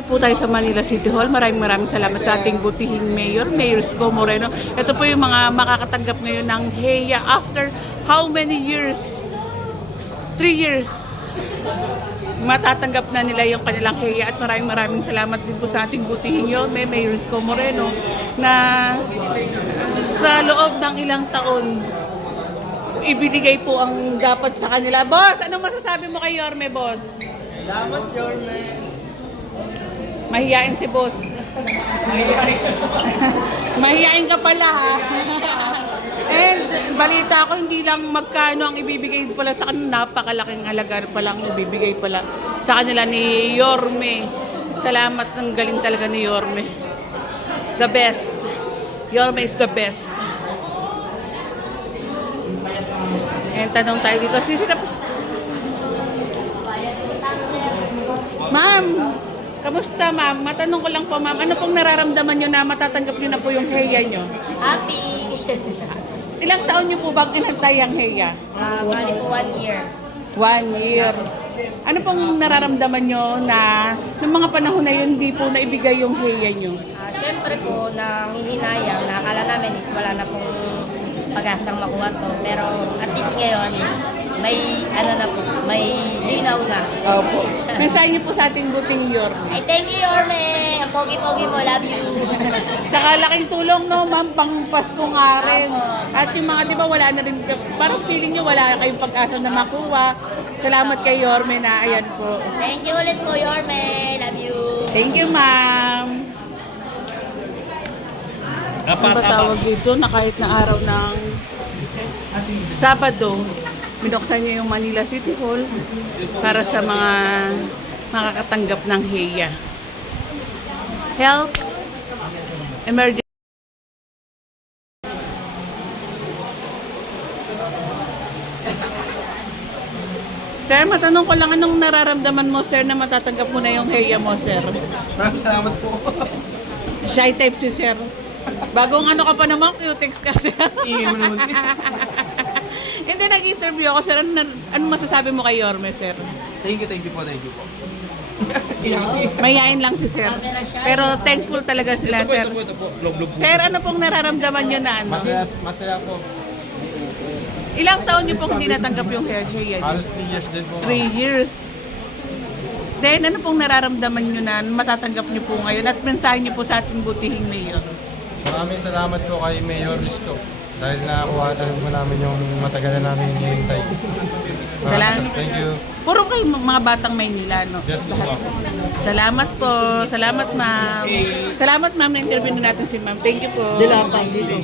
Po tayo sa Manila City Hall. Maraming salamat sa ating butihing Mayor, Mayor Isko Moreno. Ito po yung mga makakatanggap ngayon ng HEYA after how many years? 3 years. Matatanggap na nila yung kanilang HEYA at maraming salamat din po sa ating butihing yun, Mayor Isko Moreno, na sa loob ng ilang taon ibinigay po ang dapat sa kanila. Boss, ano masasabi mo kay Yorme, boss? Salamat, Yorme. Mahihain si boss. Mahihain ka pala ha. And balita ko hindi lang magkano ang ibibigay pala sa kanila, napakalaking halaga pala ang ibibigay pala sa kanila ni Yorme. Salamat, ang galing talaga ni Yorme. The best. Yorme is the best. And tanong tayo dito. Ma'am, kamusta ma'am? Matanong ko lang po ma'am, ano pong nararamdaman nyo na matatanggap nyo na po yung HEYA nyo? Happy! Ilang taon nyo po bang inantay ang HEYA? Bali po 1 year. 1 year. Ano pong nararamdaman nyo na noong mga panahon na yun hindi po naibigay yung HEYA nyo? Siyempre po, nanghihinayang, nakakala namin is wala na pong pag-asang makuha to. Pero at least ngayon, may ano na po, may linaw na. Opo. Mensahe nyo po sa ating buting Yorme. Ay, thank you, Yorme! Ang pogi-pogi mo, love you! Tsaka laking tulong no ma'am, pang Pasko nga rin. At yung mga di ba wala na rin, parang feeling nyo wala kayong pag-asa na makuha. Salamat kay Yorme na ayan po. Thank you ulit po, Yorme! Love you! Thank you ma'am. Ang batawag dito na kahit na araw ng Sabado, binuksan niya yung Manila City Hall para sa mga makakatanggap ng HEYA. Health Emergency. Sir, matanong ko lang anong nararamdaman mo, sir, na matatanggap mo na yung HEYA mo, sir? Maraming salamat po. Shy type si sir. Bagong ano ka pa naman, Q-text ka, sir. Ingin mo naman din. Hindi, nag-interview ako, sir. Ano masasabi mo kay Yorme, sir? Thank you po. Mayayain lang si sir. Pero thankful talaga sila, sir. Ito po. Log-log po. Sir, ano pong nararamdaman nyo na ano? Masaya po. Ilang taon nyo pong hindi natanggap yung HEYA nyo? Halos 3 years din po. 3 years. Then, ano pong nararamdaman nyo na matatanggap nyo po ngayon? At mensahe nyo po sa ating butihing mayor. Maraming salamat po kay Mayor Isko. Dahil nakakuha po namin yung matagal na namin hinihintay. Salamat. Thank you. Puro kayo mga batang Maynila, no? Yes po. Salamat po. Salamat, ma'am. Salamat, ma'am, na interview natin si ma'am. Thank you po. Dilapang dito.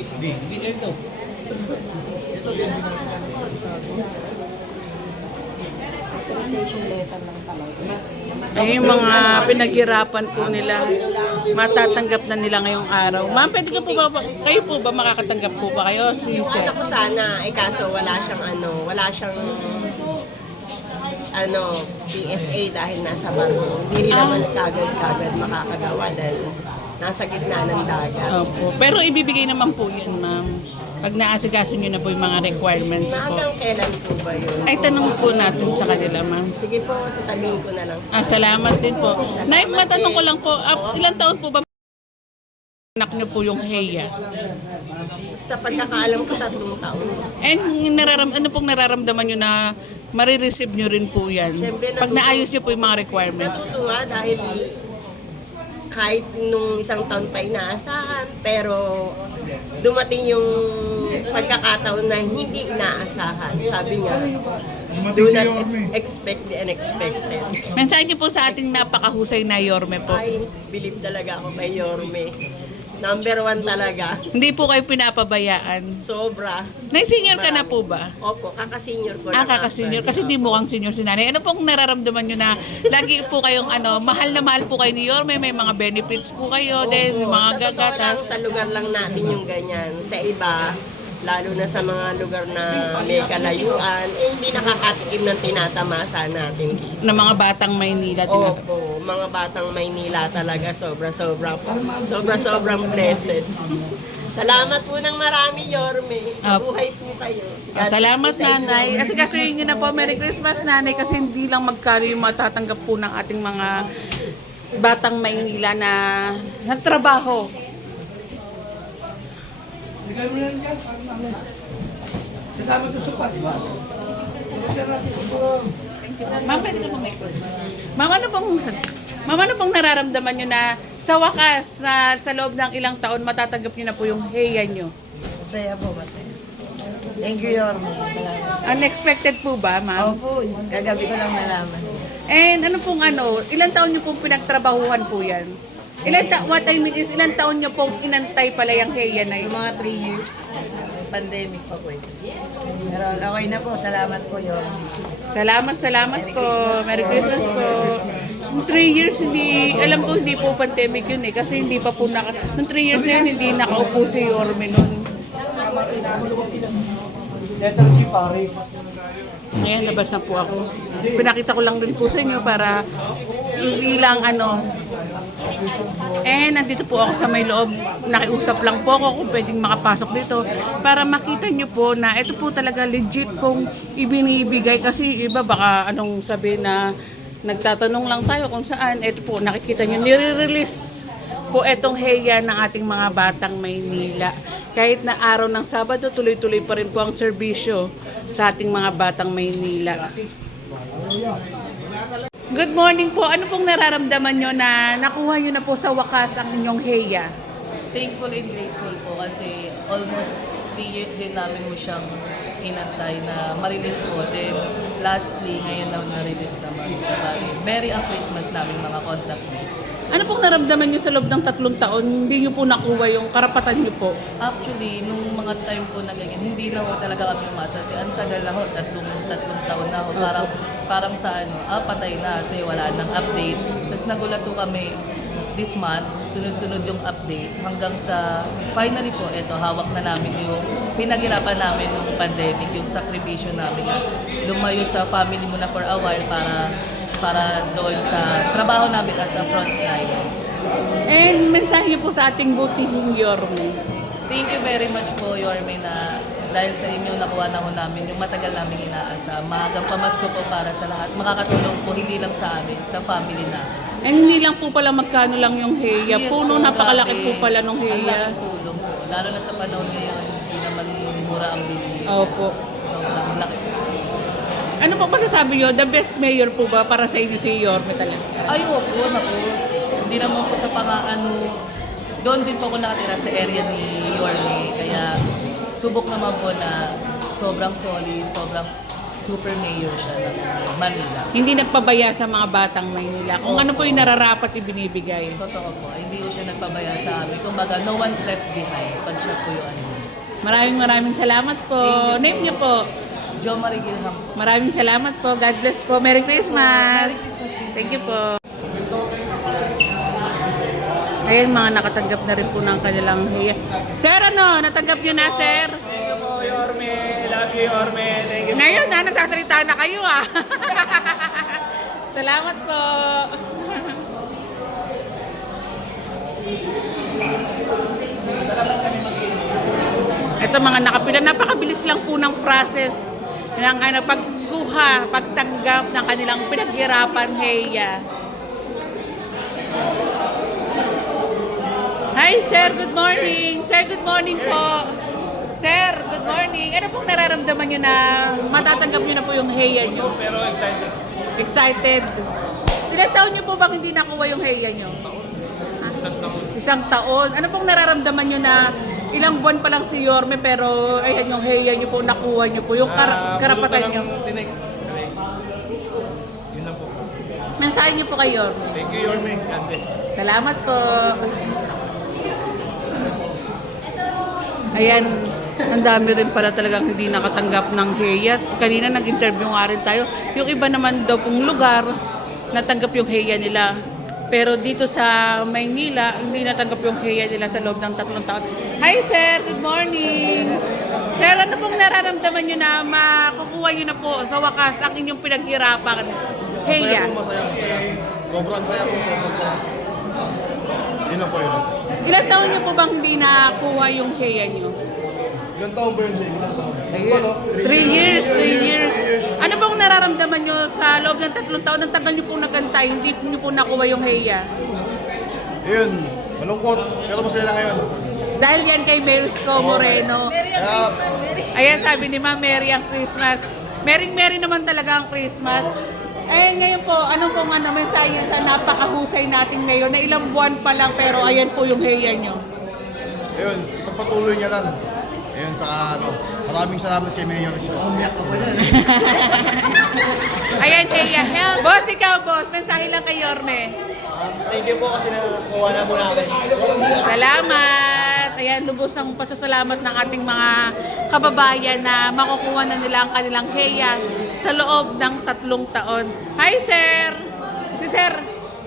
Ay, yung mga pinaghirapan po nila, matatanggap na nila ngayong araw. Ma'am, pwede ka po ba, kayo po ba makakatanggap po ba kayo? Si sir? Ano ko sana, kaso wala siyang PSA dahil nasa barko. Hindi rin naman kagad makakagawa dahil nasa gitna ng dagat. Opo. Pero ibibigay naman po yun, ma'am. Pag naasikaso nyo na po yung mga requirements po. Hanggang kailan po ba yun? Ay, tanong po natin sa kanila, ma'am. Sige po, sasabihin ko na lang. Salamat din po. Nay, matanong ko lang po, ilang taon po ba anak nyo po yung HEYA? Sa pagkakaalam ko, 3 taon. And ano pong nararamdaman nyo na marireceive nyo rin po yan? Pag naayos nyo po yung mga requirements. Natutuwa dahil kahit nung 1 taon pa inaasahan, pero dumating yung pagkakataon na hindi inaasahan. Sabi niya, do not expect the unexpected. Mensahe nyo po sa ating napakahusay na Yorme po. Ay, believe talaga ako kay Yorme. Number 1 talaga. Hindi po kayo pinapabayaan. Sobra. Nay, senior ka na po ba? Opo, kaka-senior ko na. Kaka-senior. Kasi di mukhang senior si nanay. Ano pong nararamdaman nyo na lagi po kayong mahal na mahal po kayo ni Yorme, may mga benefits po kayo, then mga Sa totoo lang, gagatas. sa lugar lang natin yung ganyan. Sa iba, lalo na sa mga lugar na may kalayuan, hindi nakakatikim ng tinatamasa natin dito. Na mga batang Maynila. Opo, mga batang Maynila talaga, sobrang blessed. Salamat po ng marami, Yorme. Mabuhay po kayo. God Salamat, bless po sa inyo. nanay. Kasi kasuhin nyo na po, Merry Christmas, nanay. Kasi hindi lang magkano yung matatanggap po ng ating mga batang Maynila na nagtrabaho. Ma'am, pwede ka Ma'am, ano pong nararamdaman nyo na sa wakas na sa loob ng ilang taon matatanggap nyo na po yung heya nyo? Masaya po, masaya. Thank you, Yorme. Salamat. Unexpected po ba, ma'am? Opo, kagabi ko lang nalaman. And ano pong ilang taon nyo pong pinagtrabahuhan po yan? What I mean is, ilang taon nyo pong inantay pala yung heya na yun? Yung mga 3 years, pandemic pa po ito. Pero okay na po, salamat po, Yorme. Salamat po. Merry Christmas po. 3 years, alam ko hindi po pandemic yun eh. Kasi hindi pa po nung 3 years na yun, hindi nakaupo si Yorme nun. Letter G, pare. Ngayon, labas na po ako. Pinakita ko lang rin po sa inyo para bilang nandito po ako sa may loob. Nakiusap lang po ako kung pwedeng makapasok dito para makita nyo po na ito po talaga legit kong ibinibigay. Kasi iba baka anong sabi na nagtatanong lang tayo kung saan. Ito po, nakikita nyo, nire-release po etong heya ng ating mga batang Maynila. Kahit na araw ng Sabado, tuloy-tuloy pa rin po ang serbisyo sa ating mga batang Maynila. Good morning po. Ano pong nararamdaman nyo na nakuha nyo na po sa wakas ang inyong heya? Thankful and grateful po kasi almost 3 years din namin mo siyang inantay na ma-release po. Then lastly, ngayon na na-release naman. Merry ang Christmas namin mga contact tracers. Ano pong naramdaman nyo sa loob ng 3 taon, hindi nyo po nakuha yung karapatan nyo po? Actually, nung mga time po na ganyan, hindi na ho talaga kami umasa. Kasi ang tagal na ho, tatlong taon na ho. Parang sa patay na kasi wala nang update. Tapos nagulat ho kami this month, sunod-sunod yung update. Hanggang sa finally po, eto, hawak na namin yung pinaghirapan namin nung pandemic, yung sakripisyo namin na lumayo sa family muna for a while para doon sa trabaho namin as a frontline. And mensahe niyo po sa ating butihing Yorme. Thank you very much po, Yorme, na dahil sa inyo nakuha na ho namin yung matagal namin inaasa. Maagang pamasko po para sa lahat. Makakatulong po hindi lang sa amin, sa family na. And hindi lang po pala magkano lang yung heya. Yes Puno, po, napakalaki grabe. po pala nung Ang heya. laking tulong po. Lalo na sa panahon ngayon, hindi naman mura ang bilihin. Opo. So, ang laki. Ano po masasabi nyo? The best mayor po ba para sa inyo si Yorme talaga? Ay, opo, naku. Hindi naman po sa doon din po ako nakatira sa area ni Yorme. Kaya subok naman po na sobrang solid, sobrang super mayor siya ng Manila. Hindi nagpabaya sa mga batang Maynila. Kung ano po yung nararapat ibinibigay. Totoo po, hindi po siya nagpabaya sa amin. Kumbaga, no one's left behind pag siya po yung ano. Maraming salamat po. Thank you Name po. niyo po. Jo Marie Gilham. Maraming salamat po. God bless po. Merry Christmas. Thank you po. Ayan, mga nakatanggap na rin po ng kanilang heya. Sir, natanggap nyo na, sir? Thank you po, Yorme. Love you, Yorme. Thank you. Ngayon nagsasalita na kayo, Salamat po. Ito mga nakapila, napakabilis lang po ng process ng pagkuha, pagtanggap ng kanilang pinaghirapan heya. Hi sir, good morning. Sir, good morning po. Sir, good morning. Ano pong nararamdaman nyo na matatanggap nyo na po yung heya nyo? Pero excited. Excited. Ilang taon nyo po bang hindi nakuha yung heya nyo? Isang taon. Ano pong nararamdaman nyo na ilang buwan pa lang si Yorme pero ayan yung heya nyo po, nakuha nyo po, yung karapatan nyo. Yun lang po. Mensahe nyo po kay Yorme. Thank you, Yorme. God bless. Salamat po. Ayan, ang dami rin pala talagang hindi nakatanggap ng heya. Kanina nag-interview nga rin tayo. Yung iba naman daw pong lugar, natanggap yung heya nila. Pero dito sa Maynila, hindi natanggap yung heya nila sa loob ng 3 taon. Hi sir, good morning. Sir, ano pong nararamdaman nyo na makukuha nyo na po sa wakas ang inyong pinaghirapan? Heya. Masaya. Sobrang saya po, sobrang saya. Yun na po yun. Ilang taon nyo po bang hindi nakuha yung heya nyo? Ilang taon ba yun, Jay? Ilang taon? Ano? 3 years, 3 years. Ano pong nararamdaman nyo sa loob ng 3 taon? Ang tagal nyo pong nagantay, hindi nyo po nakuha yung heya. Ayun, malungkot. Pero masaya na ngayon. Dahil yan kay Mersco Moreno. Kaya, Ayan, sabi ni Ma'am, Merry ang Christmas. Merry naman talaga ang Christmas. Eh, ngayon po, ano pong mensahe niya sa napakahusay natin ngayon na ilang buwan pa lang pero ayan po yung heya nyo. ayun, ipagpatuloy niya lang. Ayun, saka maraming salamat kay Mayor Isko. Ayan, heya. Boss, ikaw, boss. Mensahe lang kay Yorme. Thank you po kasi nakuha na mo namin. Salamat! Ayan, lubos ang pasasalamat ng ating mga kababayan na makukuha na nila ang kanilang heya sa loob ng 3 taon. Hi, sir!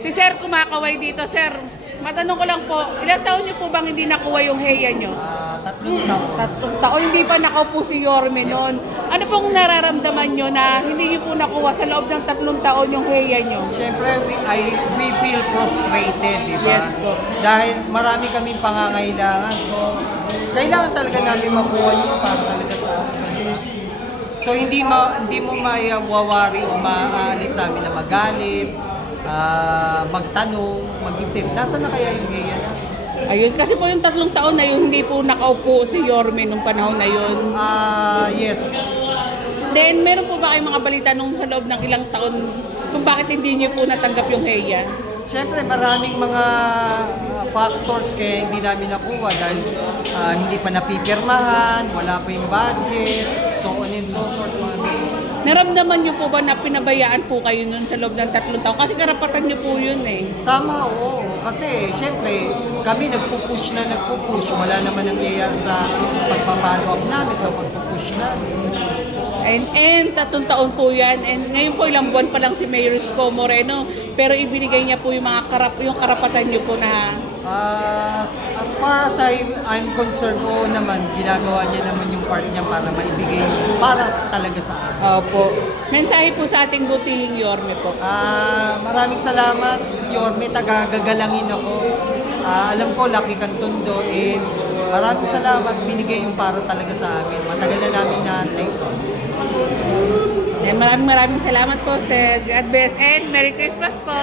Si sir kumakaway dito, sir. Matanong ko lang po, ilang taon niyo po bang hindi nakuha yung heya niyo? 3 taon. 3 taon, hindi pa nakaupo si Yorme noon. Ano pong nararamdaman nyo na hindi nyo po nakuha sa loob ng 3 taon yung heya nyo? Siyempre, we feel frustrated, di ba? Yes po. Dahil marami kaming pangangailangan. So, kailangan talaga namin makuha yun para talaga sa amin. So, hindi mo maiwawari o maaalis sa amin na magalit, magtanong, mag-isip. Nasaan na kaya yung heya na? Ayun, kasi po yung 3 taon na yun, hindi po nakaupo si Yorme nung panahon na yun. Yes. Then, meron po ba kayong mga balita nung sa loob ng ilang taon kung bakit hindi nyo po natanggap yung heya? Siyempre, maraming mga factors kaya hindi namin nakuha dahil hindi pa napipirmahan, wala pa yung budget, so on and so forth. Mga ganun. Naramdaman nyo po ba na pinabayaan po kayo nun sa loob ng 3 taon? Kasi karapatan nyo po yun eh. Sama, oo. Kasi, syempre, kami nagpupush. Wala naman nangyayari sa pagpapalo up namin, sa pagpupush namin. And 3 taon po yan. And ngayon po ilang buwan pa lang si Mayor Isko Moreno. Pero ibinigay niya po yung mga yung karapatan niyo po na... As far as I'm concerned, oo naman, ginagawa niya naman yung part niya para maibigay para talaga sa amin. Opo. Mensahe po sa ating butihing Yorme po. Maraming salamat, Yorme, tagagagalangin ako. Alam ko, laki kang tondo, and maraming salamat, binigay yung para talaga sa amin. Matagal na namin naantay ko. And maraming salamat po, sir. God bless and Merry Christmas po!